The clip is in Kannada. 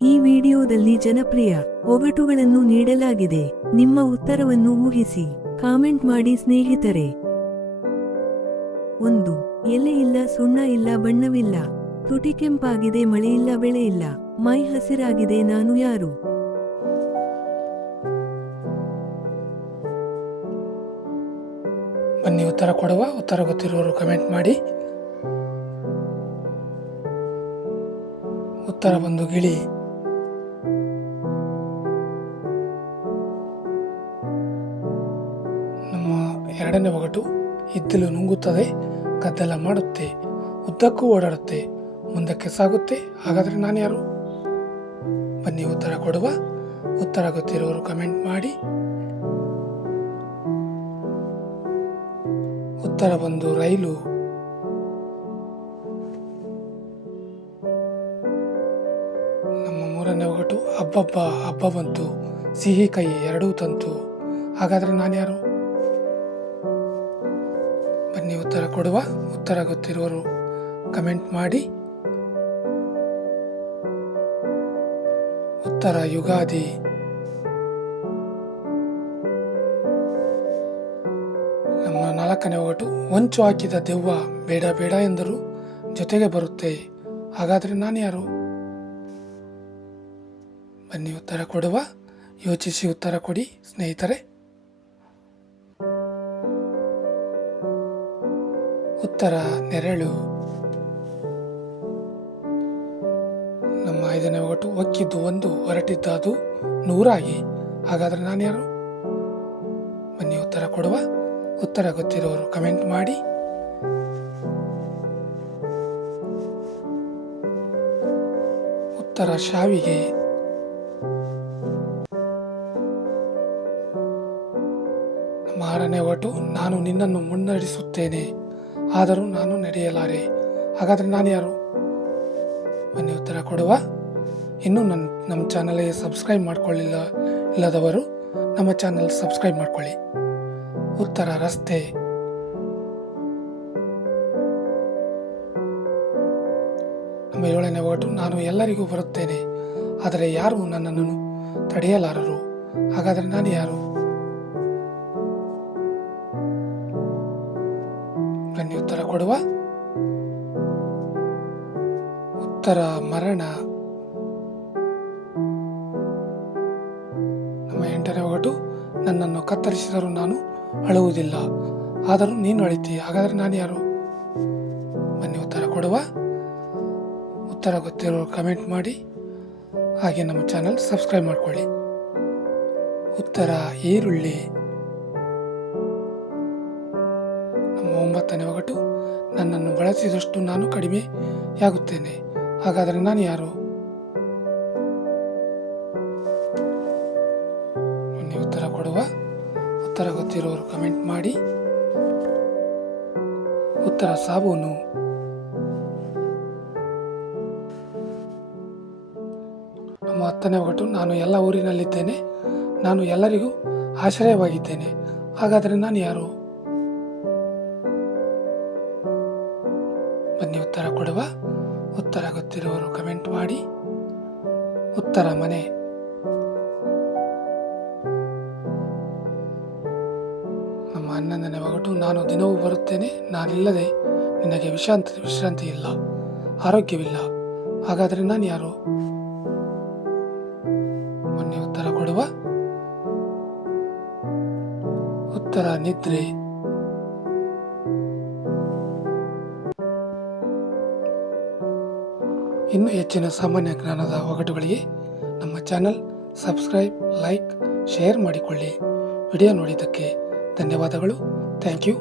ಈ ವಿಡಿಯೋದಲ್ಲಿ ಜನಪ್ರಿಯ ಒಗಟುಗಳನ್ನು ನೀಡಲಾಗಿದೆ. ನಿಮ್ಮ ಉತ್ತರವನ್ನು ಊಹಿಸಿ ಕಾಮೆಂಟ್ ಮಾಡಿ ಸ್ನೇಹಿತರೆ. 1. ಎಲೆ ಇಲ್ಲ, ಸುಣ್ಣ ಇಲ್ಲ, ಬಣ್ಣವಿಲ್ಲ, ತುಟಿ ಕೆಂಪಾಗಿದೆ, ಮಳೆಯಿಲ್ಲ, ಬೆಳೆಯಿಲ್ಲ, ಮೈ ಹಸಿರಾಗಿದೆ, ನಾನು ಯಾರು? ಬನ್ನಿ ಉತ್ತರ ಕೊಡುವ. ಉತ್ತರ ಗೊತ್ತಿರುವವರು ಕಮೆಂಟ್ ಮಾಡಿ. ಉತ್ತರ ಬಂದು ಗಿಳಿ. ನಮ್ಮ ಎರಡನೇ ಒಗಟು, ಇದ್ದಲು ನುಂಗುತ್ತದೆ, ಗದ್ದಲ ಮಾಡುತ್ತೆ, ಉದ್ದಕ್ಕೂ ಓಡಾಡುತ್ತೆ, ಮುಂದಕ್ಕೆ ಸಾಗುತ್ತೆ, ಹಾಗಾದ್ರೆ ನಾನು ಯಾರು? ಬನ್ನಿ ಉತ್ತರ ಕೊಡುವ. ಉತ್ತರ ಗೊತ್ತಿರುವವರು ಕಮೆಂಟ್ ಮಾಡಿ. ಉತ್ತರ ಬಂದು ರೈಲು. ನಮ್ಮ ಮೂರನೇ ಒಗಟು, ಹಬ್ಬಬ್ಬ ಹಬ್ಬ ಬಂತು, ಸಿಹಿ ಕೈ ಎರಡೂ ತಂತು, ಹಾಗಾದ್ರೆ ನಾನು ಯಾರು? ಬನ್ನಿ ಉತ್ತರ ಕೊಡುವ. ಉತ್ತರ ಗೊತ್ತಿರುವವರು ಕಮೆಂಟ್ ಮಾಡಿ. ಉತ್ತರ ಯುಗಾದಿ. ನಮ್ಮ ನಾಲ್ಕನೇ ಒಗಟು, ಹೊಂಚು ಹಾಕಿದ ದೆವ್ವ ಬೇಡ ಬೇಡ ಎಂದರು ಜೊತೆಗೆ ಬರುತ್ತೆ, ಹಾಗಾದ್ರೆ ನಾನು ಯಾರು? ಬನ್ನಿ ಉತ್ತರ ಕೊಡುವ. ಯೋಚಿಸಿ ಉತ್ತರ ಕೊಡಿ ಸ್ನೇಹಿತರೆ. ಉತ್ತರ ನೆರಳು. ನಮ್ಮ ಐದನೇ ಒಗಟು, ಒಕ್ಕಿದ್ದು ಒಂದು, ಹೊರಟಿದ್ದು ಅದು, ನೂರಾಗಿ, ಹಾಗಾದ್ರೆ ನಾನು ಯಾರು? ಬನ್ನಿ ಉತ್ತರ ಕೊಡುವ. ಉತ್ತರ ಗೊತ್ತಿರೋರು ಕಮೆಂಟ್ ಮಾಡಿ. ಉತ್ತರ ಶಾವಿಗೆ. ನಮ್ಮ ಆರನೇ ಒಗಟು, ನಾನು ನಿನ್ನನ್ನು ಮುನ್ನಡೆಸುತ್ತೇನೆ, ಆದರೂ ನಾನು ನಡೆಯಲಾರೆ, ಹಾಗಾದ್ರೆ ನಾನು ಯಾರು? ಬನ್ನಿ ಉತ್ತರ ಕೊಡುವ. ಇನ್ನೂ ನಮ್ಮ ಚಾನಲ್ಗೆ ಸಬ್ಸ್ಕ್ರೈಬ್ ಇಲ್ಲದವರು ನಮ್ಮ ಚಾನಲ್ ಸಬ್ಸ್ಕ್ರೈಬ್ ಮಾಡ್ಕೊಳ್ಳಿ. ಉತ್ತರ ರಸ್ತೆ. ನಮ್ಮ ಏಳನೇ ಒಗಟು, ನಾನು ಎಲ್ಲರಿಗೂ ಬರುತ್ತೇನೆ, ಆದರೆ ಯಾರು ನನ್ನನ್ನು ತಡೆಯಲಾರರು, ಹಾಗಾದರೆ ನಾನು ಯಾರು? ಬನ್ನಿ ಉತ್ತರ ಕೊಡುವ. ಉತ್ತರ ಮರಣ. ನಮ್ಮ ಎಂಟನೇ ಒಗಟು, ನನ್ನನ್ನು ಕತ್ತರಿಸಿದರೂ ನಾನು ಅಳುವುದಿಲ್ಲ, ಆದರೂ ನೀನು ಅಳಿತೀಯ, ಹಾಗಾದ್ರೆ ನಾನು ಯಾರು? ಬನ್ನಿ ಉತ್ತರ ಕೊಡುವ. ಉತ್ತರ ಗೊತ್ತಿರೋರು ಕಮೆಂಟ್ ಮಾಡಿ. ಹಾಗೆ ನಮ್ಮ ಚಾನಲ್ ಸಬ್ಸ್ಕ್ರೈಬ್ ಮಾಡ್ಕೊಳ್ಳಿ. ಉತ್ತರ ಈರುಳ್ಳಿ. ನಮ್ಮ ಒಂಬತ್ತನೇ ಒಗಟು, ನನ್ನನ್ನು ಬಳಸಿದಷ್ಟು ನಾನು ಕಡಿಮೆಯಾಗುತ್ತೇನೆ, ಹಾಗಾದರೆ ನಾನು ಯಾರು? ಬನ್ನಿ ಉತ್ತರ ಕೊಡುವ. ಉತ್ತರ ಗೊತ್ತಿರೋರು ಕಮೆಂಟ್ ಮಾಡಿ. ಉತ್ತರ ಸಾಬೂನು. ನಮ್ಮ ಹತ್ತನೇ ಒಗಟು, ನಾನು ಎಲ್ಲ ಊರಿನಲ್ಲಿದ್ದೇನೆ, ನಾನು ಎಲ್ಲರಿಗೂ ಆಶ್ರಯವಾಗಿದ್ದೇನೆ, ಹಾಗಾದರೆ ನಾನು ಯಾರು? ಬನ್ನಿ ಉತ್ತರ ಕೊಡುವ. ಉತ್ತರ ಗೊತ್ತಿರುವವರು ಕಮೆಂಟ್ ಮಾಡಿ. ಉತ್ತರ ಮನೆ. ನಮ್ಮ 11ನೇ ಒಗಟು, ನಾನು ದಿನವೂ ಬರುತ್ತೇನೆ, ನಾನಿಲ್ಲದೆ ನಿನಗೆ ವಿಶ್ರಾಂತಿ ಇಲ್ಲ, ಆರೋಗ್ಯವಿಲ್ಲ, ಹಾಗಾದರೆ ನಾನು ಯಾರು? ಬನ್ನಿ ಉತ್ತರ ಕೊಡುವ. ಉತ್ತರ ನಿದ್ರೆ. ಇನ್ನೂ ಹೆಚ್ಚಿನ ಸಾಮಾನ್ಯ ಜ್ಞಾನದ ಒಗಟುಗಳಿಗೆ ನಮ್ಮ ಚಾನಲ್ ಸಬ್ಸ್ಕ್ರೈಬ್, ಲೈಕ್, ಶೇರ್ ಮಾಡಿಕೊಳ್ಳಿ. ವಿಡಿಯೋ ನೋಡಿದ್ದಕ್ಕೆ ಧನ್ಯವಾದಗಳು. Thank you.